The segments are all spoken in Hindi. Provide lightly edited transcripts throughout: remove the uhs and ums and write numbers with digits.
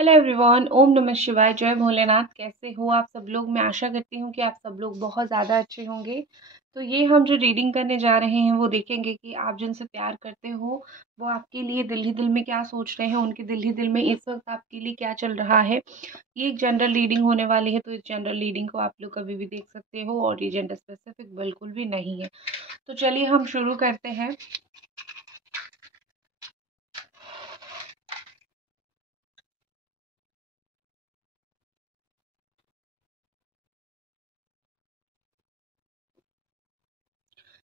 हेलो एवरीवन, ओम नमः शिवाय, जय भोलेनाथ। कैसे हो आप सब लोग? मैं आशा करती हूँ कि आप सब लोग बहुत ज़्यादा अच्छे होंगे। तो ये हम जो रीडिंग करने जा रहे हैं वो देखेंगे कि आप जिनसे प्यार करते हो वो आपके लिए दिल ही दिल में क्या सोच रहे हैं, उनके दिल ही दिल में इस वक्त आपके लिए क्या चल रहा है। ये एक जनरल रीडिंग होने वाली है, तो इस जनरल रीडिंग को आप लोग कभी भी देख सकते हो और ये जेंडर स्पेसिफिक बिल्कुल भी नहीं है। तो चलिए हम शुरू करते हैं।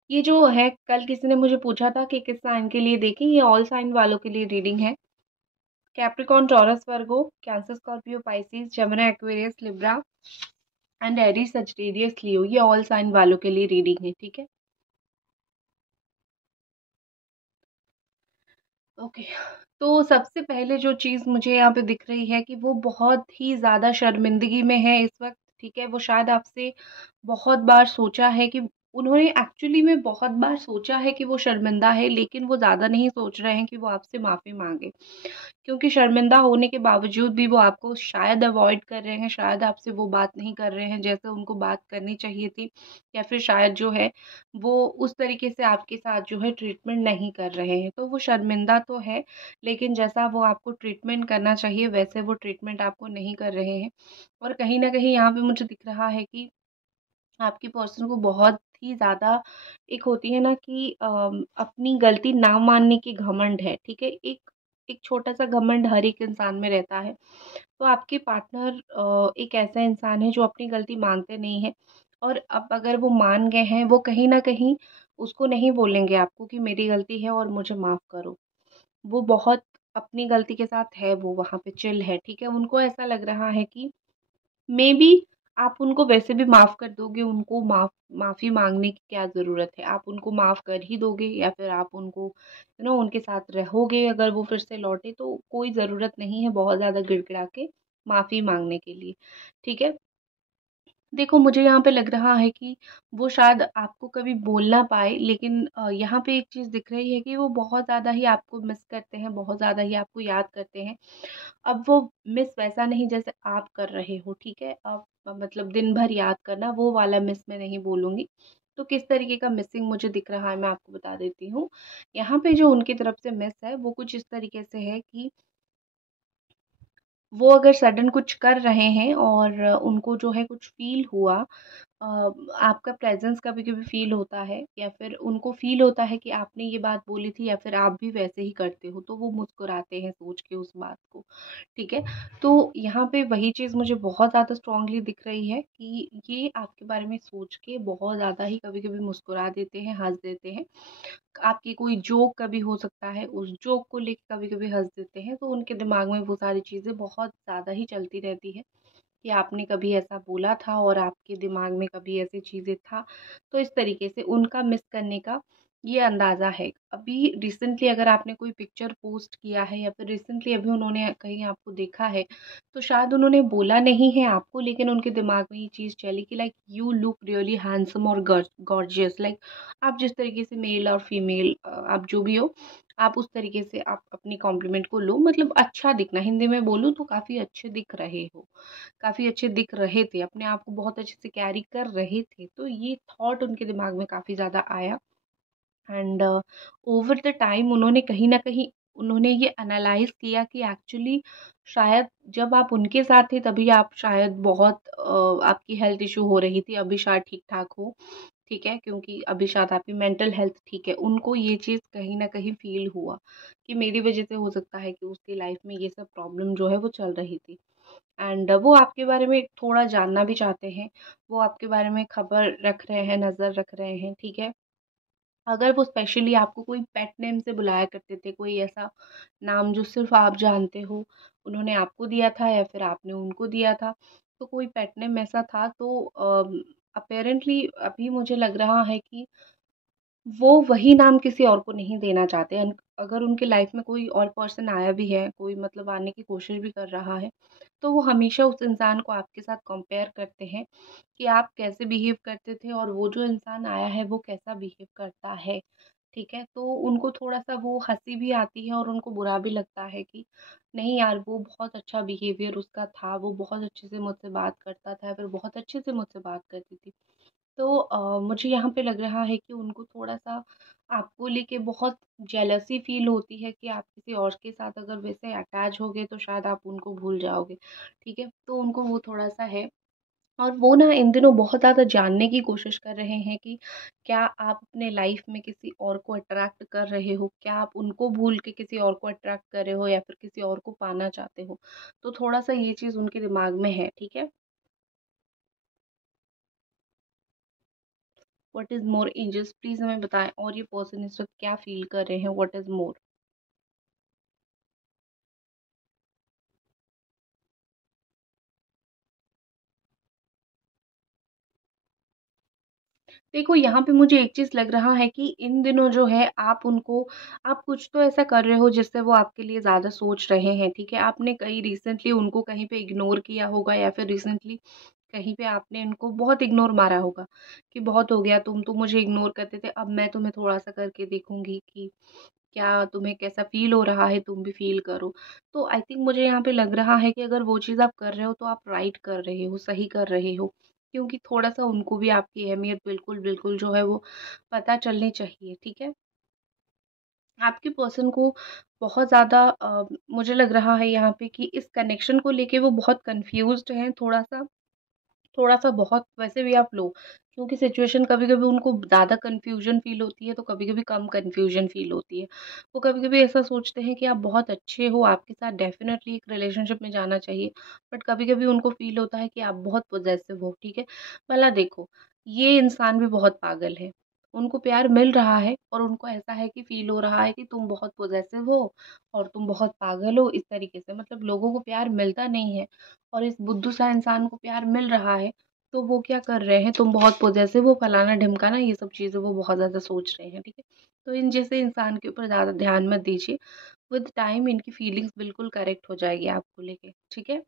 ये जो है, कल किसी ने मुझे पूछा था कि किस साइन के लिए देखें। ये ऑल साइन वालों के लिए रीडिंग है। Capricorn, Taurus, Virgo, Cancer, Scorpio, Pisces, Gemini, Aquarius, Libra and Aries, Sagittarius, Leo. ये ऑल साइन वालों के लिए रीडिंग है, ठीक है। ओके। तो सबसे पहले जो चीज़ मुझे यहाँ पे दिख रही है कि वो बहुत ही ज़्यादा शर्मिंदगी में है इस वक्त, ठीक है। वो शायद आपसे बहुत बार सोचा है कि उन्होंने एक्चुअली में बहुत बार सोचा है कि वो शर्मिंदा है, लेकिन वो ज़्यादा नहीं सोच रहे हैं कि वो आपसे माफ़ी मांगे, क्योंकि शर्मिंदा होने के बावजूद भी वो आपको शायद अवॉइड कर रहे हैं, शायद आपसे वो बात नहीं कर रहे हैं जैसे उनको बात करनी चाहिए थी, या फिर शायद जो है वो उस तरीके से आपके साथ जो है ट्रीटमेंट नहीं कर रहे हैं। तो वो शर्मिंदा तो है, लेकिन जैसा वो आपको ट्रीटमेंट करना चाहिए वैसे वो ट्रीटमेंट आपको नहीं कर रहे हैं। और कहीं न कहीं यहाँ पे मुझे दिख रहा है कि आपके पर्सन को बहुत ही ज़्यादा, एक होती है ना कि अपनी गलती ना मानने की घमंड है, ठीक है? एक एक छोटा-सा घमंड हर एक इंसान में रहता है। तो आपके पार्टनर एक ऐसा इंसान है जो अपनी गलती मानते नहीं हैं, और अब अगर वो मान गए हैं, वो कहीं न कहीं उसको नहीं बोलेंगे आपको कि मेरी गलती है और मुझे माफ़ करो। वो बहुत अपनी गलती के साथ है, वो वहाँ पे चिल है, ठीक है? उनको ऐसा लग रहा है कि मेबी आप उनको वैसे भी माफ़ कर दोगे, उनको माफ़ी माँगने की क्या ज़रूरत है? आप उनको माफ़ कर ही दोगे, या फिर आप उनको उनके साथ रहोगे अगर वो फिर से लौटे, तो कोई ज़रूरत नहीं है बहुत ज़्यादा गिड़गिड़ा के माफ़ी माँगने के लिए, ठीक है? देखो, मुझे यहाँ पे लग रहा है कि वो शायद आपको कभी बोल ना पाए, लेकिन यहाँ पे एक चीज़ दिख रही है कि वो बहुत ज़्यादा ही आपको मिस करते हैं, बहुत ज़्यादा ही आपको याद करते हैं। अब वो मिस वैसा नहीं जैसे आप कर रहे हो, ठीक है? अब मतलब दिन भर याद करना, वो वाला मिस मैं नहीं बोलूँगी। तो किस तरीके का मिसिंग मुझे दिख रहा है मैं आपको बता देती हूँ। यहाँ पे जो उनकी तरफ से मिस है वो कुछ इस तरीके से है कि वो अगर सडन कुछ कर रहे हैं और उनको जो है कुछ फ़ील हुआ, अ, आपका प्रेज़ेंस कभी-कभी फ़ील होता है, या फिर उनको फ़ील होता है कि आपने ये बात बोली थी या फिर आप भी वैसे ही करते हो, तो वो मुस्कुराते हैं सोच के उस बात को, ठीक है? तो यहाँ पे वही चीज़ मुझे बहुत ज़्यादा स्ट्रॉन्गली दिख रही है कि ये आपके बारे में सोच के बहुत ज़्यादा ही कभी-कभी मुस्कुरा देते हैं, हँस देते हैं। आपकी कोई जोक कभी हो सकता है, उस जोक को लेके कभी-कभी हँस देते हैं, तो उनके दिमाग में वो सारी चीज़ें बहुत ज़्यादा ही चलती रहती है कि आपने कभी ऐसा बोला था और आपके दिमाग में कभी ऐसी चीज़ें था। तो इस तरीके से उनका मिस करने का ये अंदाज़ा है। अभी रिसेंटली अगर आपने कोई पिक्चर पोस्ट किया है, या फिर रिसेंटली अभी उन्होंने कहीं आपको देखा है, तो शायद उन्होंने बोला नहीं है आपको, लेकिन उनके दिमाग में ये चीज़ चली कि like you look really handsome और गॉर्जियस, लाइक आप जिस तरीके से मेल और फीमेल, आप जो भी हो, आप उस तरीके से आप अपनी कॉम्प्लीमेंट को लो, मतलब अच्छा दिखना, हिंदी में बोलूँ तो काफ़ी अच्छे दिख रहे हो। काफ़ी अच्छे दिख रहे थे, अपने आप को बहुत अच्छे से कैरी कर रहे थे। तो ये थॉट उनके दिमाग में काफ़ी ज़्यादा आया, एंड ओवर द टाइम उन्होंने कहीं न कहीं उन्होंने ये एनालाइज़ किया कि एक्चुअली शायद जब आप उनके साथ थे तभी आप शायद बहुत आपकी हेल्थ इश्यू हो रही थी, अभी शायद ठीक-ठाक हो, ठीक है? क्योंकि अभी शायद आपकी मेंटल हेल्थ ठीक है। उनको ये चीज़ कहीं न कहीं फ़ील हुआ कि मेरी वज़ह से हो सकता है कि उसकी लाइफ़ में ये सब प्रॉब्लम जो है वो चल रही थी। एंड वो आपके बारे में थोड़ा जानना भी चाहते हैं, वो आपके बारे में खबर रख रहे हैं, नज़र रख रहे हैं, ठीक है? अगर वो स्पेशली आपको कोई पेट नेम से बुलाया करते थे, कोई ऐसा नाम जो सिर्फ़ आप जानते हो, उन्होंने आपको दिया था या फिर आपने उनको दिया था, तो कोई पेट नेम ऐसा था, तो अपैरेंटली अभी मुझे लग रहा है कि वो वही नाम किसी और को नहीं देना चाहते। अगर उनकी लाइफ में कोई और पर्सन आया भी है, कोई मतलब आने की कोशिश भी कर रहा है, तो वो हमेशा उस इंसान को आपके साथ कंपेयर करते हैं कि आप कैसे बिहेव करते थे और वो जो इंसान आया है वो कैसा बिहेव करता है। ठीक है? तो उनको थोड़ा-सा वो हँसी भी आती है और उनको बुरा भी लगता है कि नहीं यार, वो बहुत अच्छा बिहेवियर उसका था, वो बहुत अच्छे से मुझसे बात करता था, फिर बहुत अच्छे से मुझसे बात करती थी। तो मुझे यहाँ पे लग रहा है कि उनको थोड़ा-सा आपको लेके बहुत जेलसी फ़ील होती है कि आप किसी और के साथ अगर वैसे अटैच होगे तो शायद आप उनको भूल जाओगे, ठीक है? तो उनको वो थोड़ा-सा है। और वो ना इन दिनों बहुत ज़्यादा जानने की कोशिश कर रहे हैं कि क्या आप अपने लाइफ में किसी और को अट्रैक्ट कर रहे हो? क्या आप उनको भूल के किसी और को अट्रैक्ट कर रहे हो या फिर किसी और को पाना चाहते हो? तो थोड़ा-सा ये चीज़ उनके दिमाग में है, ठीक है? What is more angels please हमें बताएँ और ये पर्सन इस वक़्त क्या फ़ील कर रहे हैं? व्हाट इज़ मोर? देखो, यहाँ पे मुझे एक चीज़ लग रहा है कि इन दिनों जो है आप कुछ तो ऐसा कर रहे हो जिससे वो आपके लिए ज़्यादा सोच रहे हैं, ठीक है? आपने कहीं रिसेंटली उनको कहीं पे इग्नोर किया होगा या फिर रिसेंटली कहीं पे आपने इनको बहुत इग्नोर मारा होगा कि बहुत हो गया, तुम तो मुझे इग्नोर करते थे, अब मैं तुम्हें थोड़ा-सा करके देखूँगी कि क्या तुम्हें कैसा फ़ील हो रहा है, तुम भी फ़ील करो। तो आई थिंक मुझे यहाँ पे लग रहा है कि अगर वो चीज़ आप कर रहे हो तो आप राइट कर रहे हो, सही कर रहे हो। क्योंकि थोड़ा-सा उनको भी आपकी अहमियत बिल्कुल जो है वो पता चलनी चाहिए, ठीक है? आपके पर्सन को बहुत ज़्यादा मुझे लग रहा है यहाँ पे कि इस कनेक्शन को लेके वो बहुत कन्फ्यूज़्ड हैं थोड़ा-सा बहुत वैसे भी आप लो, क्योंकि सिचुएशन कभी-कभी उनको ज़्यादा कन्फ्यूजन फ़ील होती है, तो कभी-कभी कम कन्फ्यूजन फ़ील होती है। वो कभी-कभी ऐसा सोचते हैं कि आप बहुत अच्छे हो, आपके साथ डेफ़िनेटली एक रिलेशनशिप में जाना चाहिए, बट कभी-कभी उनको फ़ील होता है कि आप बहुत पॉसेसिव हो, ठीक है? भला देखो, ये इंसान भी बहुत पागल है। उनको प्यार मिल रहा है और उनको ऐसा है कि फ़ील हो रहा है कि तुम बहुत पॉसेसिव हो और तुम बहुत पागल हो, इस तरीके से मतलब लोगों को प्यार मिलता नहीं है। और इस बुद्धू सा इंसान को प्यार मिल रहा है, तो वो क्या कर रहे हैं, तुम बहुत पॉसेसिव हो, फलाना-ढिमकाना ये सब चीज़ें वो बहुत ज़्यादा सोच रहे हैं, ठीक है? तो इन जैसे इंसान के ऊपर ज़्यादा ध्यान मत दीजिए, विद टाइम इनकी फीलिंग्स बिल्कुल करेक्ट हो जाएगी आपको लेके, ठीक है?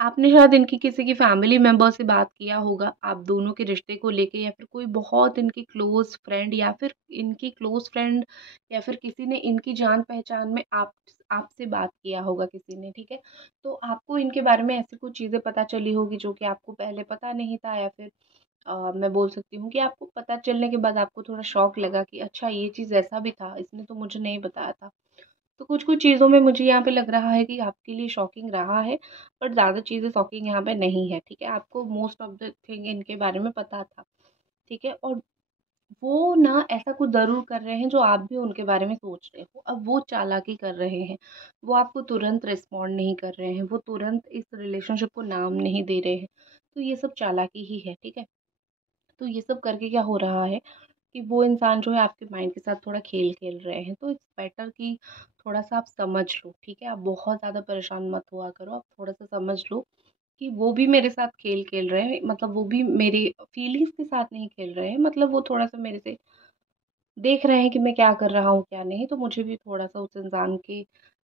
आपने शायद इनकी किसी की फैमिली मेंबर से बात किया होगा, आप दोनों के रिश्ते को लेके या फिर कोई बहुत इनकी क्लोज़ फ्रेंड या फिर इनकी क्लोज़ फ्रेंड या फिर किसी ने इनकी जान-पहचान में आपसे बात किया होगा किसी ने, ठीक है? तो आपको इनके बारे में ऐसी कुछ चीज़ें पता चली होगी जो कि आपको पहले पता नहीं था या फिर मैं बोल सकती हूँ कि आपको पता चलने के बाद आपको थोड़ा शॉक लगा कि अच्छा ये चीज़ ऐसा भी था, इसने तो मुझे नहीं बताया था। तो कुछ-कुछ चीज़ों में मुझे यहाँ पे लग रहा है कि आपके लिए शॉकिंग रहा है, बट ज़्यादा चीज़ें शॉकिंग यहाँ पे नहीं है, ठीक है? आपको मोस्ट ऑफ द थिंग इनके बारे में पता था, ठीक है? और वो ना ऐसा कुछ ज़रूर कर रहे हैं जो आप भी उनके बारे में सोच रहे हो। अब वो चालाकी कर रहे हैं, वो आपको तुरंत रिस्पॉन्ड नहीं कर रहे हैं, वो तुरंत इस रिलेशनशिप को नाम नहीं दे रहे हैं, तो ये सब चालाकी ही है, ठीक है? तो ये सब करके क्या हो रहा है कि वो इंसान जो है आपके माइंड के साथ थोड़ा खेल खेल रहे हैं, तो इट्स बेटर कि थोड़ा-सा आप समझ लो, ठीक है? आप बहुत ज़्यादा परेशान मत हुआ करो, आप थोड़ा-सा समझ लो कि वो भी मेरे साथ खेल खेल रहे हैं, मतलब वो भी मेरी फीलिंग्स के साथ नहीं खेल रहे हैं, मतलब वो थोड़ा-सा मेरे से देख रहे हैं कि मैं क्या कर रहा हूँ, क्या नहीं, तो मुझे भी थोड़ा-सा उस इंसान के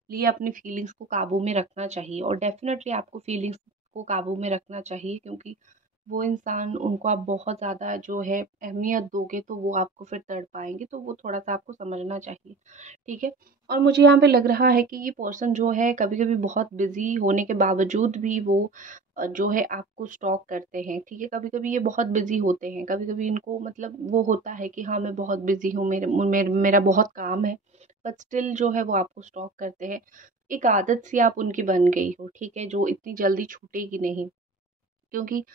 लिए अपनी फीलिंग्स को काबू में रखना चाहिए और डेफ़िनेटली आपको फीलिंग्स को काबू में रखना चाहिए क्योंकि वो इंसान उनको आप बहुत ज़्यादा जो है अहमियत दोगे तो वो आपको फिर तड़पाएँगे, तो वो थोड़ा-सा आपको समझना चाहिए, ठीक है? और मुझे यहाँ पे लग रहा है कि ये पर्सन जो है कभी-कभी बहुत बिज़ी होने के बावजूद भी वो जो है आपको स्टॉक करते हैं, ठीक है? कभी-कभी ये बहुत बिज़ी होते हैं, कभी-कभी इनको मतलब वो होता है कि हाँ, मैं बहुत बिज़ी हूँ, मेरा बहुत काम है, बट स्टिल जो है वो आपको स्टॉक करते हैं। एक आदत सी आप उनकी बन गई हो, ठीक है? जो इतनी जल्दी छूटेगी नहीं, क्योंकि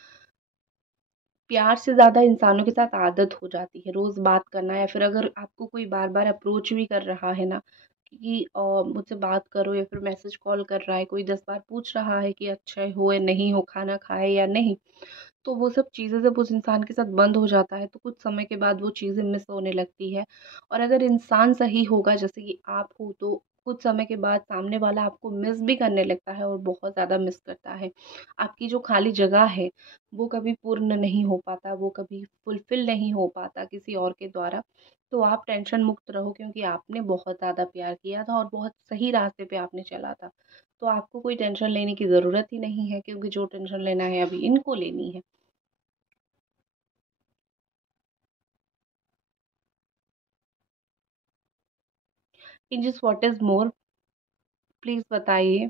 प्यार से ज़्यादा इंसानों के साथ आदत हो जाती है, रोज़ बात करना या फिर अगर आपको कोई बार-बार अप्रोच भी कर रहा है ना कि मुझसे बात करो या फिर मैसेज कॉल कर रहा है, कोई 10 बार पूछ रहा है कि अच्छे हो या नहीं हो, खाना खाए या नहीं, तो वो सब चीज़ें जब उस इंसान के साथ बंद हो जाता है, तो कुछ समय के बाद वो चीज़ें मिस होने लगती है। और अगर इंसान सही होगा जैसे कि आप हो, तो कुछ समय के बाद सामने वाला आपको मिस भी करने लगता है और बहुत ज़्यादा मिस करता है। आपकी जो खाली जगह है, वो कभी पूर्ण नहीं हो पाता, वो कभी फुलफ़िल नहीं हो पाता किसी और के द्वारा। तो आप टेंशन मुक्त रहो क्योंकि आपने बहुत ज़्यादा प्यार किया था और बहुत सही रास्ते पे आपने चला था। तो आपको कोई टेंशन लेने की ज़रूरत ही नहीं है क्योंकि जो टेंशन लेना है अभी इनको लेनी है। Angels what is more? Please बताइए।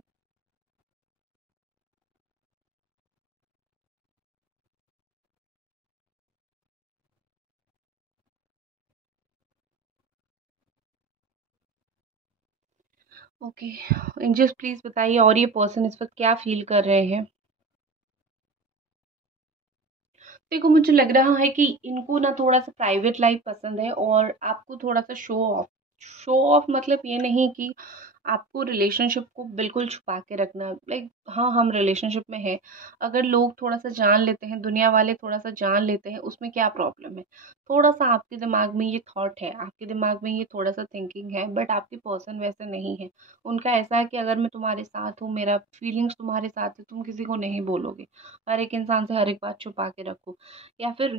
ओके, एंजल्स प्लीज़ बताइए और ये पर्सन इस वक़्त क्या फ़ील कर रहे हैं? देखो, मुझे लग रहा है कि इनको ना थोड़ा-सा प्राइवेट लाइफ़ पसंद है और आपको थोड़ा-सा शो ऑफ। शो ऑफ मतलब ये नहीं कि आपको रिलेशनशिप को बिल्कुल छुपा के रखना। लाइक हाँ, हम रिलेशनशिप में हैं, अगर लोग थोड़ा-सा जान लेते हैं, दुनिया वाले थोड़ा-सा जान लेते हैं, उसमें क्या प्रॉब्लम है? थोड़ा-सा आपके दिमाग में ये थॉट है, आपके दिमाग में ये थोड़ा-सा थिंकिंग है, बट आपके पर्सन वैसे नहीं है। उनका ऐसा है कि अगर मैं तुम्हारे साथ हूँ, मेरा फीलिंग्स तुम्हारे साथ है, तुम किसी को नहीं बोलोगे। हर एक इंसान से हर एक बात छुपा के रखो। या फिर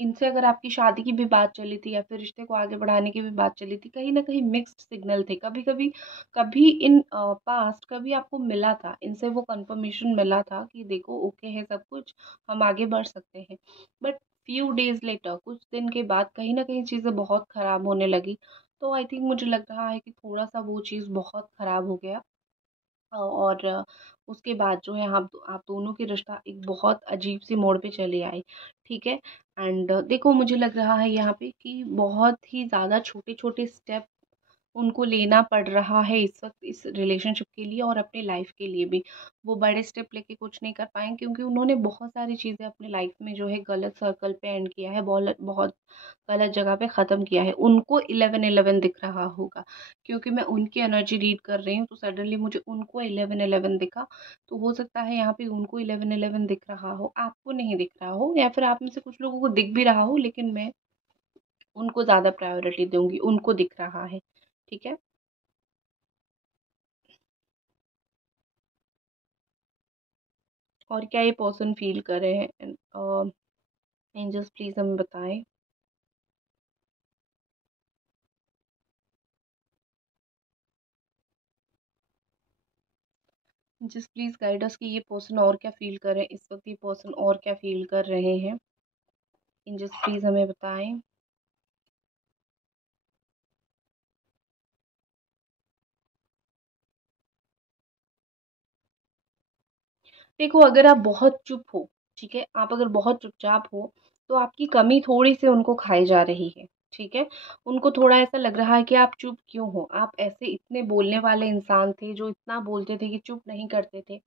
इनसे अगर आपकी शादी की भी बात चली थी या फिर रिश्ते को आगे बढ़ाने की भी बात चली थी, कहीं न कहीं मिक्स्ड सिग्नल थे। कभी-कभी कभी इन पास्ट कभी आपको मिला था, इनसे वो कन्फर्मेशन मिला था कि देखो ओके है सब कुछ, हम आगे बढ़ सकते हैं। बट फ्यू डेज़ लेटर कुछ दिन के बाद कहीं न कहीं चीज़ें बहुत ख़राब होने लगी। तो आई थिंक मुझे लग रहा है कि थोड़ा-सा वो चीज़ बहुत ख़राब हो गया। और उसके बाद जो है आप दोनों की रिश्ता एक बहुत अजीब-सी मोड़ पे चले आए, ठीक है? एंड देखो मुझे लग रहा है यहाँ पे कि बहुत ही ज़्यादा छोटे-छोटे स्टेप उनको लेना पड़ रहा है इस वक़्त इस रिलेशनशिप के लिए और अपनी लाइफ़ के लिए भी। वो बड़े स्टेप लेके कुछ नहीं कर पाएँ क्योंकि उन्होंने बहुत सारी चीज़ें अपनी लाइफ़ में जो है गलत सर्कल पे एंड किया है, बहुत गलत जगह पे ख़त्म किया है। उनको 11-11 दिख रहा होगा क्योंकि मैं उनकी एनर्जी रीड कर रही हूँ तो सडनली मुझे उनको 11-11 दिखा। तो हो सकता है यहाँ पे उनको 11-11 दिख रहा हो, आपको नहीं दिख रहा हो या फिर आप में से कुछ लोगों को दिख भी रहा हो लेकिन मैं उनको ज़्यादा प्रायोरिटी दूँगी, उनको दिख रहा है। ठीक है? और क्या ये पर्सन फ़ील कर रहे हैं? एंजल्स प्लीज़ हमें बताएँ। एंजल्स प्लीज़ गाइड अस कि ये पर्सन और क्या फ़ील कर रहे हैं, इस वक़्त ये पर्सन और क्या फ़ील कर रहे हैं? एंजल्स प्लीज़ हमें बताएँ। देखो अगर आप बहुत चुप हो, ठीक है? आप अगर बहुत चुपचाप हो, तो आपकी कमी थोड़ी-सी उनको खाई जा रही है, ठीक है? उनको थोड़ा ऐसा लग रहा है कि आप चुप क्यों हो? आप ऐसे इतने बोलने वाले इंसान थे, जो इतना बोलते थे कि चुप नहीं करते थे।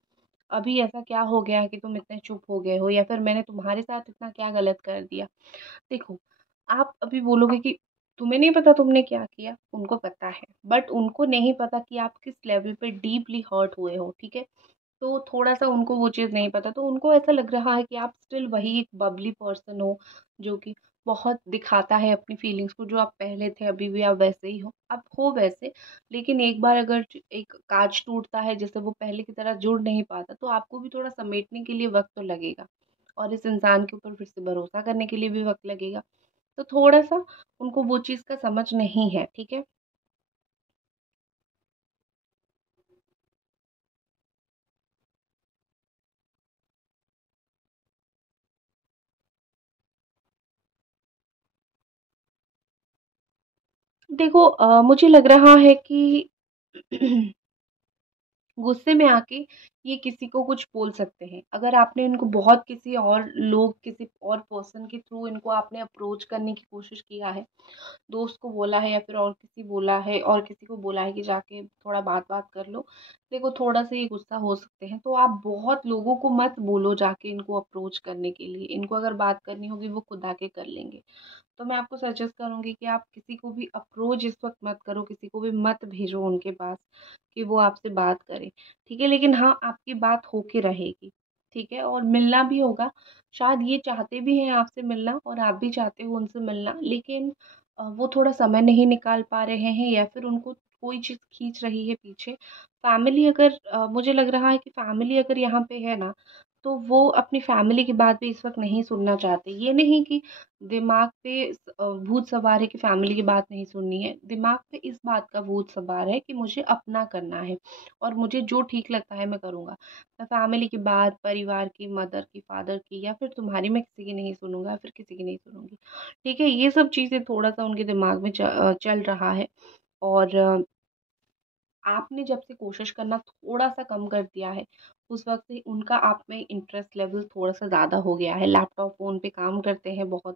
अभी ऐसा क्या हो गया है कि तुम इतने चुप हो गए हो या फिर मैंने तुम्हारे साथ इतना क्या गलत कर दिया? देखो, आप अभी बोलोगे कि तुम्हें नहीं पता तुमने क्या किया, उनको पता है। बट उनको नहीं पता कि आप किस लेवल पे डीपली हर्ट हुए हो, ठीक है? तो थोड़ा-सा उनको वो चीज़ नहीं पता, तो उनको ऐसा लग रहा है कि आप स्टिल वही एक बबली पर्सन हो, जो कि बहुत दिखाता है अपनी फीलिंग्स को, जो आप पहले थे, अभी भी आप वैसे ही हो। आप हो वैसे, लेकिन एक बार अगर एक काँच टूटता है, जैसे वो पहले की तरह जुड़ नहीं पाता, तो आपको भी थोड़ा समेटने के लिए वक़्त तो लगेगा और इस इंसान के ऊपर फिर से भरोसा करने के लिए भी वक़्त लगेगा। तो थोड़ा-सा उनको वो चीज़ का समझ नहीं है, ठीक है? देखो मुझे लग रहा है कि गुस्से में आके ये किसी को कुछ बोल सकते हैं। अगर आपने इनको बहुत किसी और पर्सन के थ्रू इनको आपने अप्रोच करने की कोशिश किया है, दोस्त को बोला है या फिर और किसी को बोला है कि जाके थोड़ा बात-वात कर लो। देखो थोड़ा-सा ये गुस्सा हो सकते हैं, तो आप बहुत लोगों को मत बोलो जाके इनको अप्रोच करने के लिए। इनको अगर बात करनी होगी वो खुद आके कर लेंगे। तो मैं आपको सजेस्ट करूँगी कि आप किसी को भी अप्रोच इस वक़्त मत करो, किसी को भी मत भेजो उनके पास कि वो आपसे बात करे, ठीक है? लेकिन हाँ, आपकी बात होके रहेगी, ठीक है? और मिलना भी होगा, शायद ये चाहते भी हैं आपसे मिलना और आप भी चाहते हो उनसे मिलना, लेकिन वो थोड़ा समय नहीं निकाल पा रहे हैं या फिर उनको कोई चीज़ खींच रही है पीछे। मुझे लग रहा है कि फैमिली अगर यहाँ पे है ना, तो वो अपनी फैमिली की बात भी इस वक़्त नहीं सुनना चाहते। ये नहीं कि दिमाग पे भूत सवार है कि फैमिली की बात नहीं सुननी है। दिमाग पे इस बात का भूत सवार है कि मुझे अपना करना है और मुझे जो ठीक लगता है मैं करूँगा। मैं फैमिली की बात, परिवार की, मदर की, फादर की या फिर तुम्हारी मैं किसी की नहीं सुनूँगा, फिर किसी की नहीं सुनूँगी। ठीक है? ये सब चीज़ें थोड़ा-सा उनके दिमाग में चल रहा है और आपने जब से कोशिश करना थोड़ा-सा कम कर दिया है, उस वक़्त से उनका आप में इंटरेस्ट लेवल थोड़ा-सा ज़्यादा हो गया है। लैपटॉप, फ़ोन पे काम करते हैं बहुत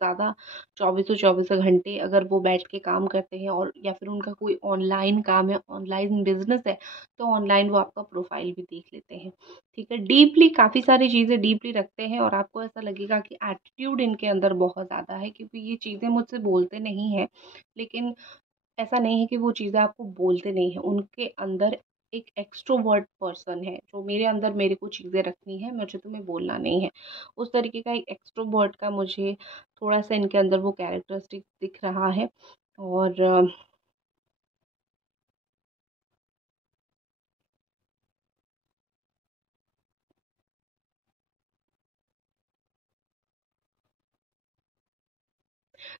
ज़्यादा, चौबीसों-चौबीसों घंटे अगर वो बैठ के काम करते हैं, और या फिर उनका कोई ऑनलाइन काम है, ऑनलाइन बिज़नेस है, तो ऑनलाइन वो आपका प्रोफ़ाइल भी देख लेते हैं, ठीक है? डीपली काफ़ी सारी चीज़ें डीपली रखते हैं, और आपको ऐसा लगेगा कि एटीट्यूड इनके अंदर बहुत ज़्यादा है, क्योंकि ये चीज़ें मुझसे बोलते नहीं हैं, लेकिन ऐसा नहीं है कि वो चीज़ें आपको बोलते नहीं हैं, उनके अंदर एक एक्सट्रोवर्ट पर्सन है, जो मेरे अंदर मेरे को चीज़ें रखनी है, मुझे तुम्हें बोलना नहीं है। उस तरीके का एक एक्सट्रोवर्ट का मुझे थोड़ा-सा इनके अंदर वो कैरेक्टरिस्टिक दिख रहा है। और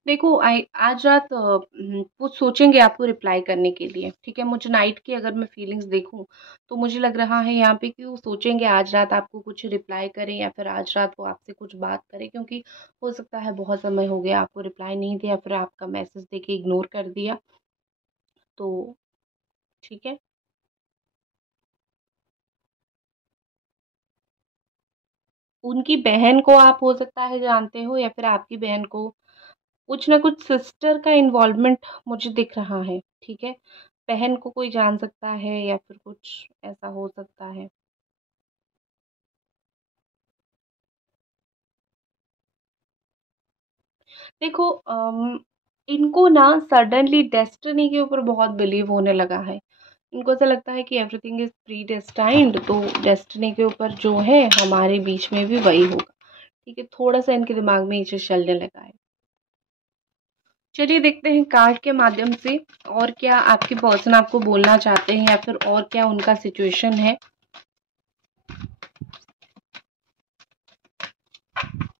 देखो, आज रात वो सोचेंगे आपको रिप्लाई करने के लिए, ठीक है? मुझे नाइट की अगर मैं फीलिंग्स देखूँ, तो मुझे लग रहा है यहाँ पे कि वो सोचेंगे आज रात आपको कुछ रिप्लाई करें, या फिर आज रात वो आपसे कुछ बात करें, क्योंकि हो सकता है बहुत समय हो गया आपको रिप्लाई नहीं दिया, फिर आपका मैसेज देख के इग्नोर कर दिया, तो ठीक है। उनकी बहन को आप हो सकता है जानते हो, या फिर आपकी बहन को, कुछ ना कुछ सिस्टर का इन्वॉल्वमेंट मुझे दिख रहा है, ठीक है? बहन को कोई जान सकता है, या फिर कुछ ऐसा हो सकता है। देखो, इनको ना सडनली डेस्टिनी के ऊपर बहुत बिलीव होने लगा है। इनको ऐसा लगता है कि एवरीथिंग इज़ प्रीडेस्टाइन्ड, तो डेस्टिनी के ऊपर जो है हमारे बीच में भी वही होगा। ठीक है, थोड़ा-सा इनके दिमाग में ये चीज़ चलने लगा है। चलिए देखते हैं कार्ड के माध्यम से और क्या आपके पर्सन आपको बोलना चाहते हैं, या फिर और क्या उनका सिचुएशन है।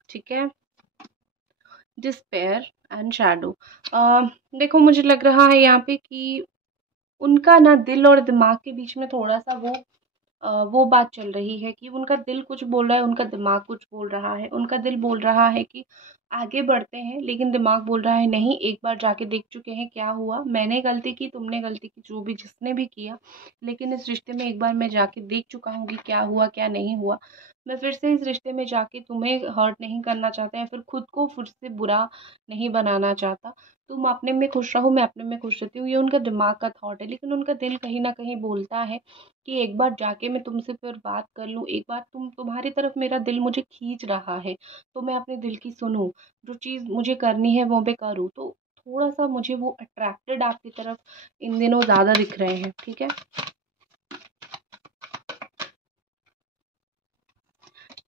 ठीक है, डिस्पेयर एंड शैडो। देखो, मुझे लग रहा है यहाँ पे कि उनका ना दिल और दिमाग के बीच में थोड़ा-सा वो बात चल रही है कि उनका दिल कुछ बोल रहा है, उनका दिमाग कुछ बोल रहा है। उनका दिल बोल रहा है कि आगे बढ़ते हैं, लेकिन दिमाग बोल रहा है नहीं, एक बार जाके देख चुके हैं क्या हुआ। मैंने गलती की, तुमने गलती की, जो भी जिसने भी किया, लेकिन इस रिश्ते में एक बार मैं जाके देख चुका हूँ कि क्या हुआ, क्या नहीं हुआ। मैं फिर से इस रिश्ते में जाके तुम्हें हर्ट नहीं करना चाहता, या फिर खुद को फिर से बुरा नहीं बनाना चाहता। तुम अपने में खुश रहो, मैं अपने में खुश रहती हूँ। ये उनका दिमाग का थॉट है, लेकिन उनका दिल कहीं न कहीं बोलता है कि एक बार जाके मैं तुमसे फिर बात कर लूँ, एक बार तुम्हारी तरफ मेरा दिल मुझे खींच रहा है, तो मैं अपने दिल की सुनूँ, जो चीज़ मुझे करनी है वो मैं करूँ। तो थोड़ा-सा मुझे वो अट्रैक्टेड आपकी तरफ इन दिनों ज़्यादा दिख रहे हैं, ठीक है?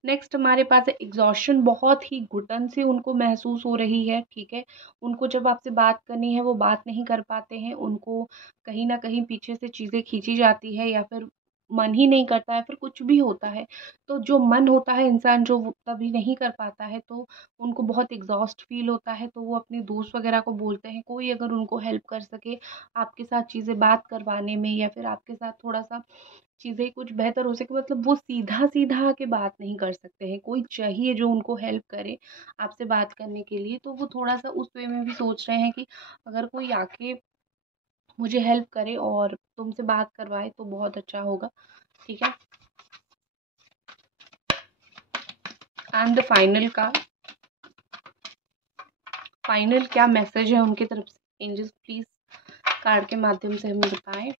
नेक्स्ट हमारे पास है एग्ज़ॉशन। बहुत ही घुटन सी उनको महसूस हो रही है, ठीक है? उनको जब आपसे बात करनी है, वो बात नहीं कर पाते हैं। उनको कहीं न कहीं पीछे से चीज़ें खींची जाती है, या फिर मन ही नहीं करता है, फिर कुछ भी होता है। तो जो मन होता है इंसान जो वो तभी नहीं कर पाता है, तो उनको बहुत एग्ज़ॉस्ट फ़ील होता है, तो वो अपने दोस्त वग़ैरह को बोलते हैं, कोई अगर उनको हेल्प कर सके आपके साथ चीज़ें बात करवाने में, या फिर आपके साथ थोड़ा-सा चीज़ें कुछ बेहतर हो सके, मतलब वो सीधा-सीधा आके बात नहीं कर सकते हैं, कोई चाहिए जो उनको हेल्प करे आपसे बात करने के लिए। तो वो थोड़ा-सा उस वे में भी सोच रहे हैं कि अगर कोई आके मुझे हेल्प करे और तुमसे बात करवाए तो बहुत अच्छा होगा, ठीक है? And the final card, final क्या मैसेज है उनकी तरफ से? एंजल्स प्लीज़ कार्ड के माध्यम से हमें बताएँ।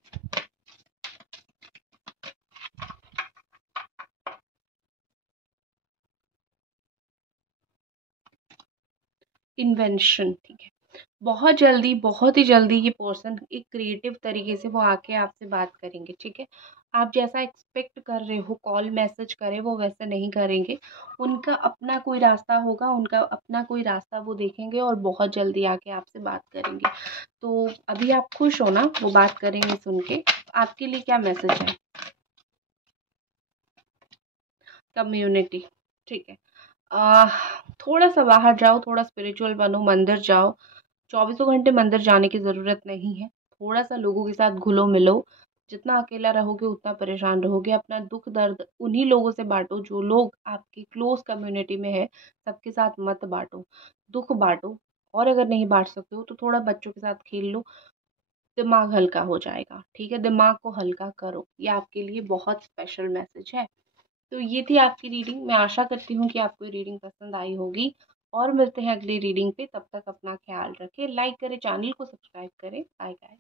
इन्वेंशन, ठीक है। बहुत जल्दी, बहुत ही जल्दी ये पर्सन एक क्रिएटिव तरीके से वो आके आपसे बात करेंगे, ठीक है? आप जैसा एक्सपेक्ट कर रहे हो कॉल मैसेज करें, वो वैसे नहीं करेंगे। उनका अपना कोई रास्ता होगा, उनका अपना कोई रास्ता वो देखेंगे, और बहुत जल्दी आके आपसे बात करेंगे। तो अभी आप खुश हो ना वो बात करेंगे सुन के? आपके लिए क्या मैसेज है? कम्युनिटी, ठीक है। आह, थोड़ा-सा बाहर जाओ, थोड़ा स्पिरिचुअल बनो, मंदिर जाओ। चौबीसों घंटे मंदिर जाने की ज़रूरत नहीं है। थोड़ा-सा लोगों के साथ घुलो-मिलो। जितना अकेला रहोगे उतना परेशान रहोगे। अपना दुःख दर्द उन्हीं लोगों से बाँटो जो लोग आपकी क्लोज़ कम्युनिटी में है, सबके साथ मत बाँटो। दुःख बाँटो, और अगर नहीं बाँट सकते हो तो थोड़ा बच्चों के साथ खेल लो। दिमाग हल्का हो जाएगा, ठीक है? दिमाग को हल्का करो, ये आपके लिए बहुत स्पेशल मैसेज है। तो ये थी आपकी रीडिंग। मैं आशा करती हूँ कि आपको ये रीडिंग पसंद आई होगी और मिलते हैं अगली रीडिंग पे। तब तक अपना ख़्याल रखें, लाइक करें, चैनल को सब्सक्राइब करें। Bye guys.